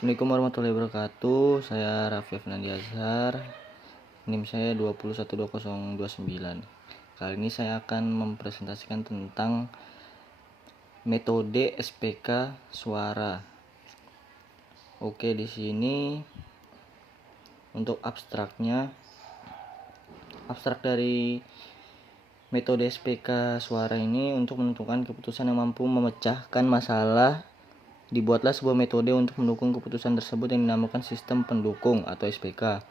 Assalamualaikum warahmatullahi wabarakatuh. Saya Raffi Afnandi Azhar. NIM saya 212029. Kali ini saya akan mempresentasikan tentang metode SPK suara. Oke, di sini untuk abstrak dari metode SPK suara ini untuk menentukan keputusan yang mampu memecahkan masalah. Dibuatlah sebuah metode untuk mendukung keputusan tersebut yang dinamakan sistem pendukung atau SPK.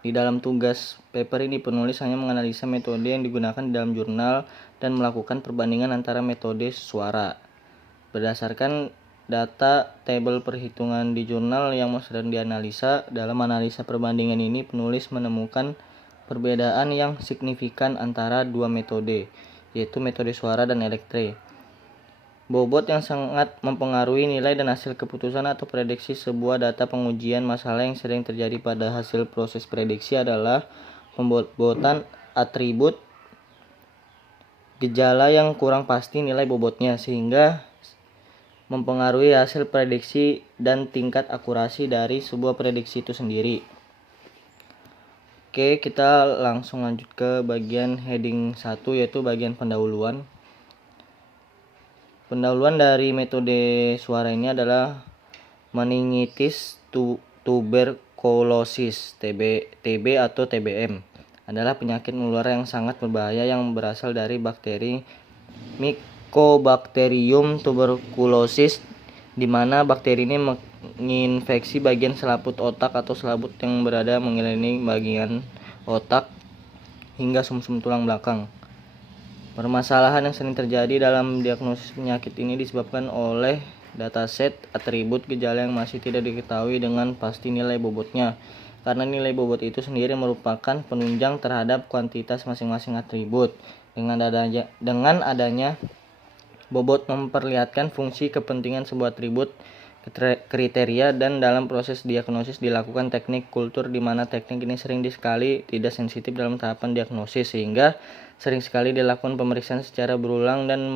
Di dalam tugas paper ini, penulis hanya menganalisa metode yang digunakan di dalam jurnal dan melakukan perbandingan antara metode suara. Berdasarkan data tabel perhitungan di jurnal yang sedang dianalisa, dalam analisa perbandingan ini penulis menemukan perbedaan yang signifikan antara dua metode, yaitu metode suara dan elektre. Bobot yang sangat mempengaruhi nilai dan hasil keputusan atau prediksi sebuah data pengujian. Masalah yang sering terjadi pada hasil proses prediksi adalah pembobotan atribut, gejala yang kurang pasti nilai bobotnya, sehingga mempengaruhi hasil prediksi dan tingkat akurasi dari sebuah prediksi itu sendiri. Oke, kita langsung lanjut ke bagian heading 1, yaitu bagian pendahuluan. Pendahuluan dari metode suara ini adalah meningitis tuberkulosis TB atau TBM. Adalah penyakit menular yang sangat berbahaya yang berasal dari bakteri Mycobacterium tuberculosis, di mana bakteri ini menginfeksi bagian selaput otak atau selaput yang berada mengelilingi bagian otak hingga sumsum tulang belakang. Permasalahan yang sering terjadi dalam diagnosis penyakit ini disebabkan oleh dataset atribut gejala yang masih tidak diketahui dengan pasti nilai bobotnya, karena nilai bobot itu sendiri merupakan penunjang terhadap kuantitas masing-masing atribut. Dengan adanya bobot memperlihatkan fungsi kepentingan sebuah atribut kriteria, dan dalam proses diagnosis dilakukan teknik kultur, di mana teknik ini sering sekali tidak sensitif dalam tahapan diagnosis, sehingga sering sekali dilakukan pemeriksaan secara berulang dan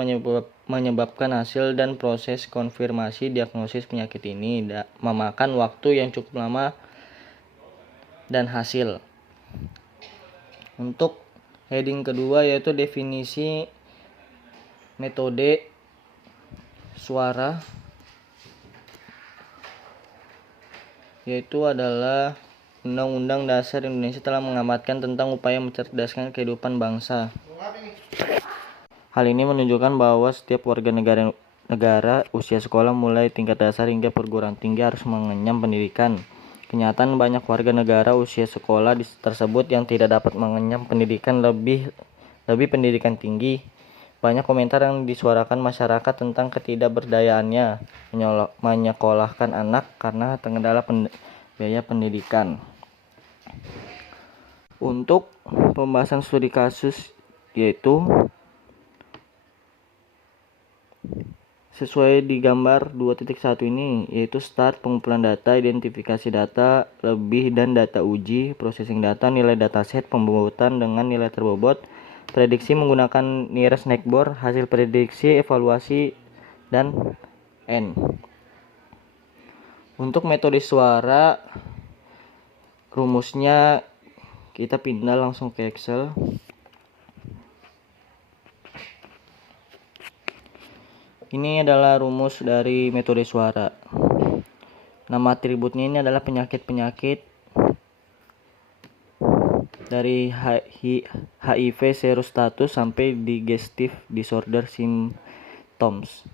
menyebabkan hasil dan proses konfirmasi diagnosis penyakit ini memakan waktu yang cukup lama dan hasil. Untuk heading kedua, yaitu definisi metode suara, yaitu adalah Undang-Undang Dasar Indonesia telah mengamatkan tentang upaya mencerdaskan kehidupan bangsa. Hal ini menunjukkan bahwa setiap warga negara usia sekolah mulai tingkat dasar hingga perguruan tinggi harus mengenyam pendidikan. Kenyataan banyak warga negara usia sekolah tersebut yang tidak dapat mengenyam pendidikan lebih pendidikan tinggi. Banyak komentar yang disuarakan masyarakat tentang ketidakberdayaannya menyekolahkan anak karena terkendala biaya pendidikan. Untuk pembahasan studi kasus, yaitu sesuai di gambar 2.1 ini, yaitu start, pengumpulan data, identifikasi data, lebih dan data uji, processing data, nilai dataset, pembobotan dengan nilai terbobot, prediksi menggunakan nearest neighbor, hasil prediksi, evaluasi, dan N. Untuk metode suara, rumusnya kita pindah langsung ke Excel. Ini adalah rumus dari metode suara. Nama atributnya ini adalah penyakit-penyakit dari HIV serostatus sampai digestive disorder symptoms.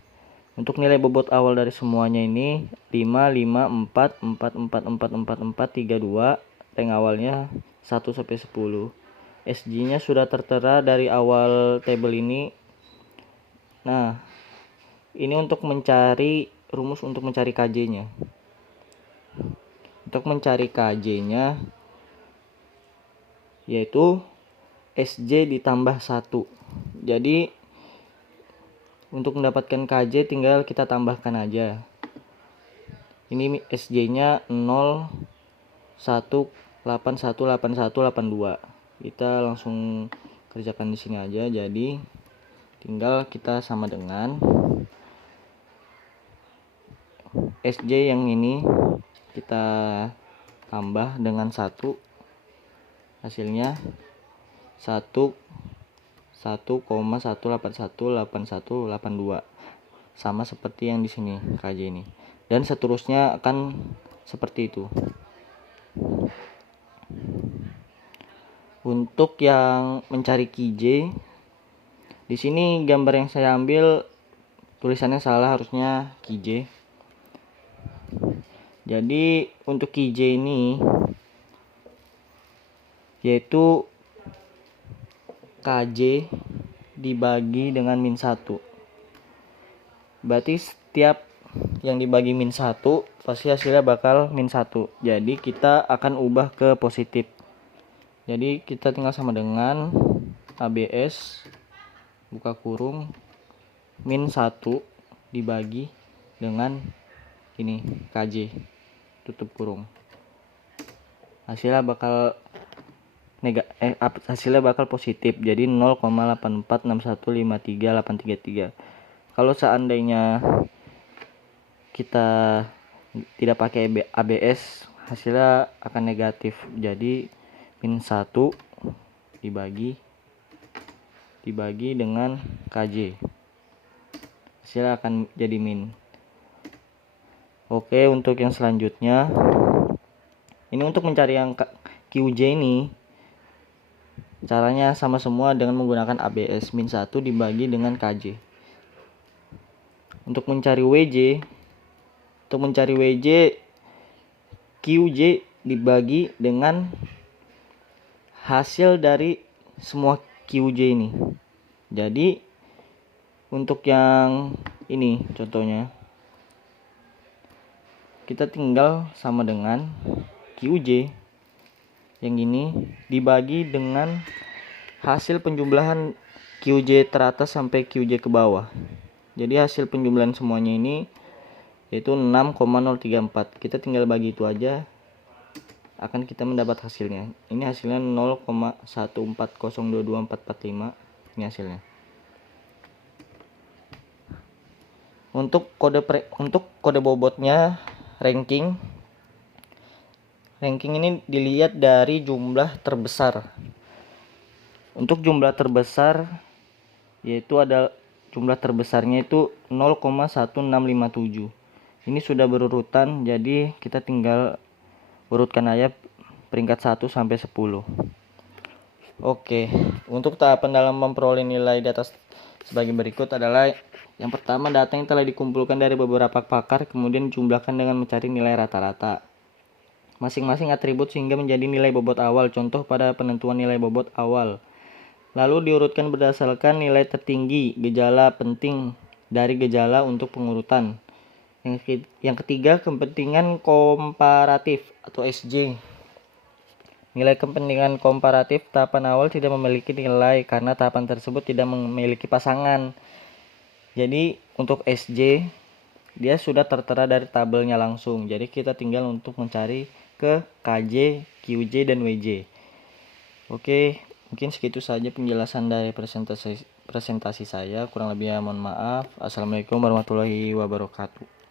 Untuk nilai bobot awal dari semuanya ini 5, 5, 4, 4, 4, 4, 4, 4, 3, 2. Rank awalnya 1 sampai 10. SG-nya sudah tertera dari awal tabel ini. Nah, ini untuk mencari rumus untuk mencari KJ-nya. Untuk mencari KJ-nya yaitu SJ ditambah 1. Jadi untuk mendapatkan KJ tinggal kita tambahkan aja. Ini SJ-nya 0, 1, 8, 1, 8, 1, 8, 2. Kita langsung kerjakan di sini aja. Jadi tinggal kita sama dengan SJ yang ini kita tambah dengan 1, hasilnya 1,1818182 sama seperti yang di sini KJ ini, dan seterusnya akan seperti itu. Untuk yang mencari KJ, di sini gambar yang saya ambil tulisannya salah, harusnya KJ. Jadi untuk KJ ini yaitu KJ dibagi dengan min 1. Berarti setiap yang dibagi min 1 pasti hasilnya bakal min 1. Jadi kita akan ubah ke positif. Jadi kita tinggal sama dengan ABS buka kurung min 1 dibagi dengan ini KJ tutup kurung. Hasilnya bakal hasilnya bakal positif, jadi 0,846153,833. Kalau seandainya kita tidak pakai ABS, hasilnya akan negatif, jadi min 1 dibagi dengan KJ, hasilnya akan jadi min. Oke, untuk yang selanjutnya ini untuk mencari yang QJ ini caranya sama semua dengan menggunakan ABS, min 1 dibagi dengan KJ. Untuk mencari WJ, QJ dibagi dengan hasil dari semua QJ ini. Jadi untuk yang ini contohnya, kita tinggal sama dengan QJ yang ini dibagi dengan hasil penjumlahan QJ teratas sampai QJ ke bawah. Jadi hasil penjumlahan semuanya ini yaitu 6,034. Kita tinggal bagi itu aja, akan kita mendapat hasilnya. Ini hasilnya 0,1402245. Ini hasilnya. Untuk kode bobotnya ranking ini dilihat dari jumlah terbesar. Untuk jumlah terbesar yaitu ada jumlah terbesarnya itu 0,1657. Ini sudah berurutan, jadi kita tinggal urutkan aja peringkat 1 sampai 10. Oke, untuk tahapan dalam memperoleh nilai data sebagai berikut adalah yang pertama, data yang telah dikumpulkan dari beberapa pakar kemudian dijumlahkan dengan mencari nilai rata-rata masing-masing atribut sehingga menjadi nilai bobot awal. Contoh pada penentuan nilai bobot awal. Lalu diurutkan berdasarkan nilai tertinggi gejala penting dari gejala untuk pengurutan. Yang ketiga, kepentingan komparatif atau SJ. Nilai kepentingan komparatif tahapan awal tidak memiliki nilai karena tahapan tersebut tidak memiliki pasangan. Jadi untuk SJ dia sudah tertera dari tabelnya langsung. Jadi kita tinggal untuk mencari ke KJ, QJ, dan WJ. Oke, mungkin segitu saja penjelasan dari presentasi saya. Kurang lebihnya mohon maaf. Assalamualaikum warahmatullahi wabarakatuh.